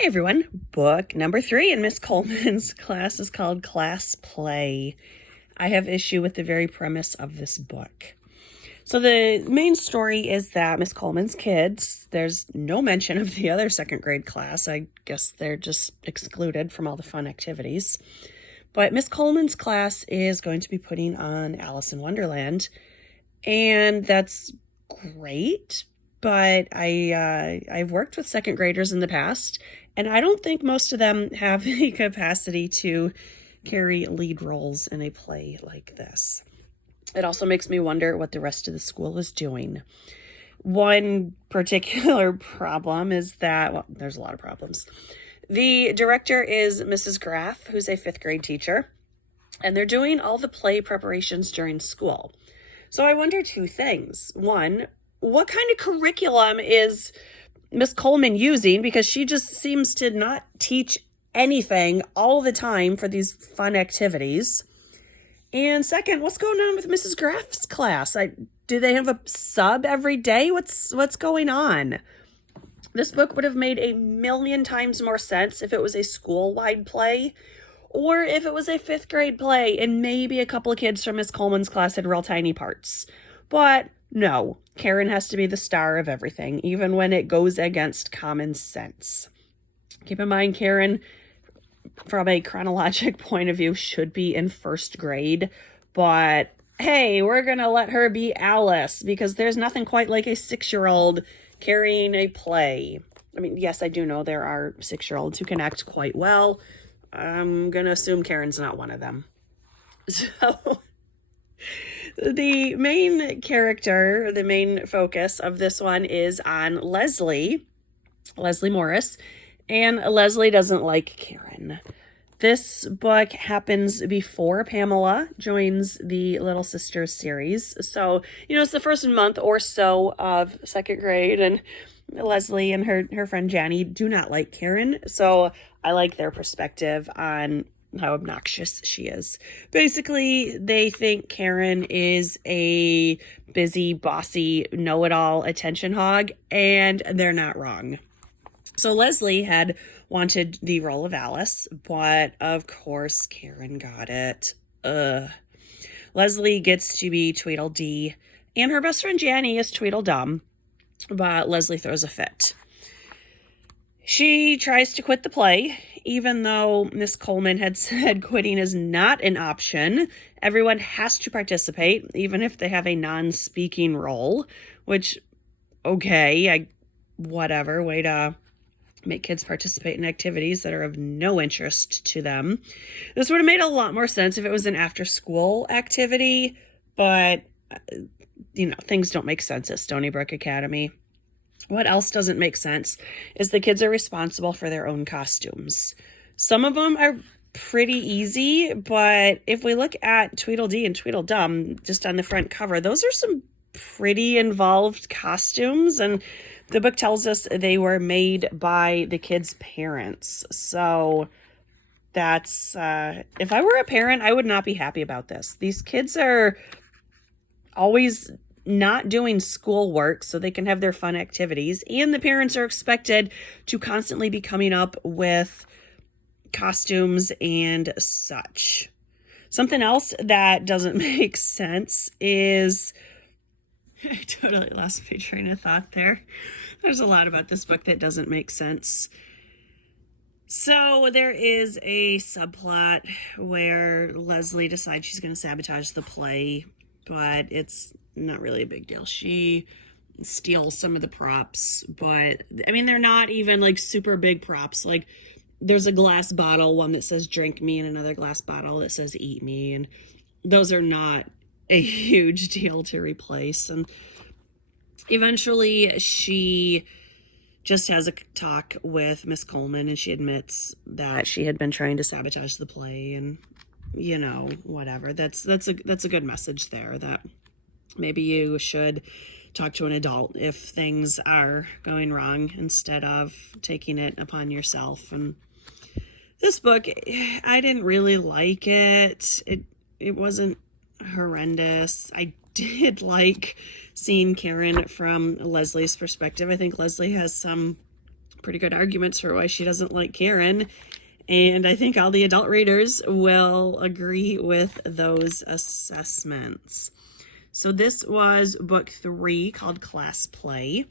Hey everyone, book number 3 in Miss Colman's class is called Class Play. I have issue with the very premise of this book. So the main story is that Miss Colman's kids, there's no mention of the other second grade class. I guess they're just excluded from all the fun activities. But Miss Colman's class is going to be putting on Alice in Wonderland, and that's great. But I've worked with second graders in the past, and I don't think most of them have the capacity to carry lead roles in a play like this. It also makes me wonder what the rest of the school is doing. One particular problem is that, well, there's a lot of problems. The director is Mrs. Graff, who's a 5th grade teacher, and they're doing all the play preparations during school. So I wonder 2 things. One, what kind of curriculum is Miss Colman using? Because she just seems to not teach anything all the time for these fun activities. And second, what's going on with Mrs. Graff's class? Do they have a sub every day? What's going on? This book would have made 1,000,000 times more sense if it was a school-wide play, or if it was a 5th grade play and maybe a couple of kids from Miss Colman's class had real tiny parts. But no, Karen has to be the star of everything, even when it goes against common sense. Keep in mind, Karen, from a chronologic point of view, should be in 1st grade, but hey, we're gonna let her be Alice because there's nothing quite like a 6-year-old carrying a play. I mean, yes, I do know there are 6-year-olds who can act quite well. I'm gonna assume Karen's not one of them. So the main character, the main focus of this one is on Leslie Morris, and Leslie doesn't like Karen. This book happens before Pamela joins the Little Sisters series. So, it's the first month or so of 2nd grade, and Leslie and her friend Janny do not like Karen. So I like their perspective on how obnoxious she is. Basically, they think Karen is a busy, bossy, know-it-all attention hog, and they're not wrong. So Leslie had wanted the role of Alice, but of course Karen got it. Leslie gets to be Tweedledee, and her best friend Janny is Tweedledum, but Leslie throws a fit. She tries to quit the play, even though Miss Colman had said quitting is not an option. Everyone has to participate, even if they have a non-speaking role, which, okay, whatever, way to make kids participate in activities that are of no interest to them. This would have made a lot more sense if it was an after-school activity, but, things don't make sense at Stony Brook Academy. What else doesn't make sense is the kids are responsible for their own costumes. Some of them are pretty easy, but if we look at Tweedledee and Tweedledum just on the front cover, those are some pretty involved costumes, and the book tells us they were made by the kids' parents. So that's, if I were a parent, I would not be happy about this. These kids are always not doing schoolwork so they can have their fun activities, and the parents are expected to constantly be coming up with costumes and such. Something else that doesn't make sense is I totally lost my train of thought there. There's a lot about this book that doesn't make sense. So there is a subplot where Leslie decides she's going to sabotage the play, but it's not really a big deal. She steals some of the props, but I mean, they're not even like super big props. Like there's a glass bottle, one that says drink me, and another glass bottle that says eat me. And those are not a huge deal to replace. And eventually she just has a talk with Miss Colman, and she admits that she had been trying to sabotage the play, and whatever. That's a good message there, that maybe you should talk to an adult if things are going wrong instead of taking it upon yourself. And this book, I didn't really like it. It wasn't horrendous. I did like seeing Karen from Leslie's perspective. I think Leslie has some pretty good arguments for why she doesn't like Karen. And I think all the adult readers will agree with those assessments. So this was book 3 called Class Play.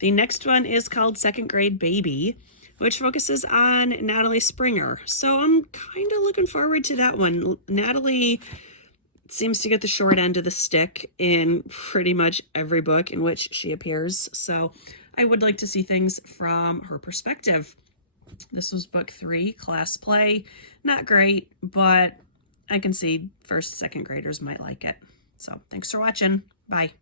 The next one is called Second Grade Baby, which focuses on Natalie Springer. So I'm kind of looking forward to that one. Natalie seems to get the short end of the stick in pretty much every book in which she appears. So I would like to see things from her perspective. This was book 3, Class Play. Not great, but I can see first, second graders might like it. So thanks for watching. Bye.